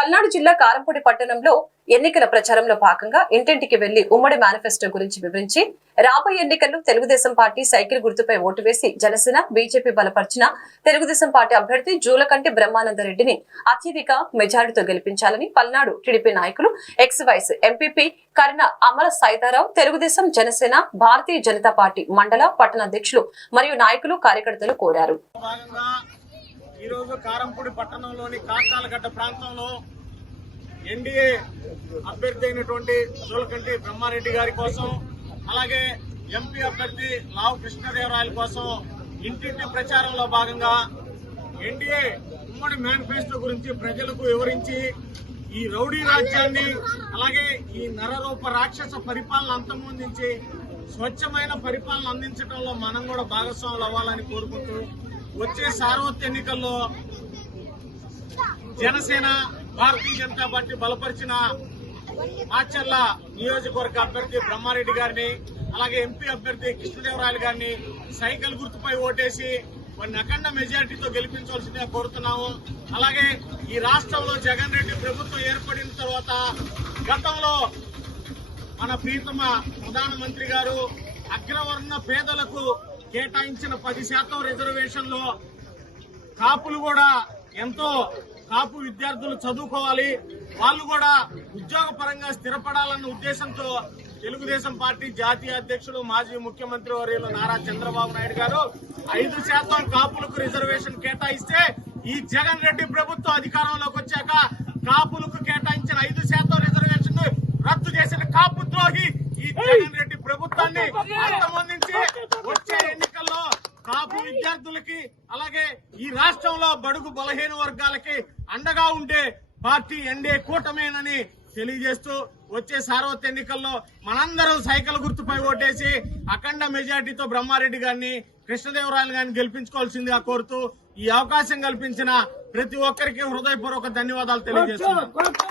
పల్నాడు జిల్లా కారంపూడి పట్టణంలో ఎన్నికల ప్రచారంలో భాగంగా ఇంటింటికి వెళ్ళి ఉమ్మడి మేనిఫెస్టో గురించి వివరించి రాబోయే ఎన్నికల్లో తెలుగుదేశం పార్టీ సైకిల్ గుర్తుపై ఓటు వేసి జనసేన బీజేపీ బలపరిచిన తెలుగుదేశం పార్టీ అభ్యర్థి జూలకంటి బ్రహ్మానందరెడ్డిని అత్యధిక మెజారిటీతో గెలిపించాలని పల్నాడు టీడీపీ నాయకులు ex vice MPP Karuna Amala Saitarao Telugu Desam Janasena Bharatiya Janata party మండల పట్టణ అధ్యక్షులు మరియు నాయకులు కార్యకర్తలు కోరారు. ఈరోజు కారంపూడి పట్టణంలోని కాకాలగడ్డ ప్రాంతంలో ఎన్డీఏ అభ్యర్థి అయినటువంటి సోలకంటి బ్రహ్మారెడ్డి గారి కోసం అలాగే ఎంపీ అభ్యర్థి లావు కృష్ణదేవరాయల కోసం ఇంటింటి ప్రచారంలో భాగంగా ఎన్డీఏ ఉమ్మడి మేనిఫెస్టో గురించి ప్రజలకు వివరించి ఈ రౌడీ రాజ్యాన్ని అలాగే ఈ నరరూప రాక్షస పరిపాలన అంతమొందించి స్వచ్ఛమైన పరిపాలన అందించడంలో మనం కూడా భాగస్వాములు అవ్వాలని కోరుకుంటూ వచ్చే సార్వత్రిక ఎన్నికల్లో జనసేన భారతీయ జనతా పార్టీ బలపరిచిన ఆచర్ల నియోజకవర్గ అభ్యర్థి బ్రహ్మారెడ్డి గారిని అలాగే ఎంపీ అభ్యర్థి కృష్ణదేవరాయలు గారిని సైకిల్ గుర్తుపై ఓటేసి వారిని అఖండ మెజారిటీతో గెలిపించవలసిందిగా కోరుతున్నాము. అలాగే ఈ రాష్ట్రంలో జగన్ రెడ్డి ప్రభుత్వం ఏర్పడిన తర్వాత గతంలో మన ప్రీతమ ప్రధానమంత్రి గారు అగ్రవర్ణ పేదలకు కేటాయించిన పది శాతం రిజర్వేషన్లో కాపులు కూడా ఎంతో కాపు విద్యార్థులు చదువుకోవాలి. వాళ్ళు కూడా ఉద్యోగ పరంగా స్థిరపడాలన్న ఉద్దేశంతో తెలుగుదేశం పార్టీ జాతీయ అధ్యక్షుడు మాజీ ముఖ్యమంత్రి వర్యులు నారా చంద్రబాబు నాయుడు గారు ఐదు శాతం కాపులకు రిజర్వేషన్ కేటాయిస్తే ఈ జగన్ రెడ్డి ప్రభుత్వం అధికారంలోకి వచ్చాక కాపులకు కేటాయించిన ఐదు శాతం రిజర్వేషన్ రద్దు చేసిన కాపు ద్రోహి ఈ జగన్ రెడ్డి ప్రభుత్వాన్ని అంతమొందించి వచ్చే ఎన్నికల్లో కాపు విద్యార్థులకి అలాగే ఈ రాష్ట్రంలో బడుగు బలహీన వర్గాలకి అండగా ఉండే పార్టీ ఎన్డీఏ కూటమేనని తెలియజేస్తూ వచ్చే సార్వత్రిక ఎన్నికల్లో మనందరం సైకిల్ గుర్తుపై ఓటేసి అఖండ మెజార్టీతో బ్రహ్మారెడ్డి గారిని కృష్ణదేవరాయలు గారిని గెలిపించుకోవాల్సిందిగా కోరుతూ ఈ అవకాశం కల్పించిన ప్రతి ఒక్కరికి హృదయపూర్వక ధన్యవాదాలు తెలియజేస్తున్నాను.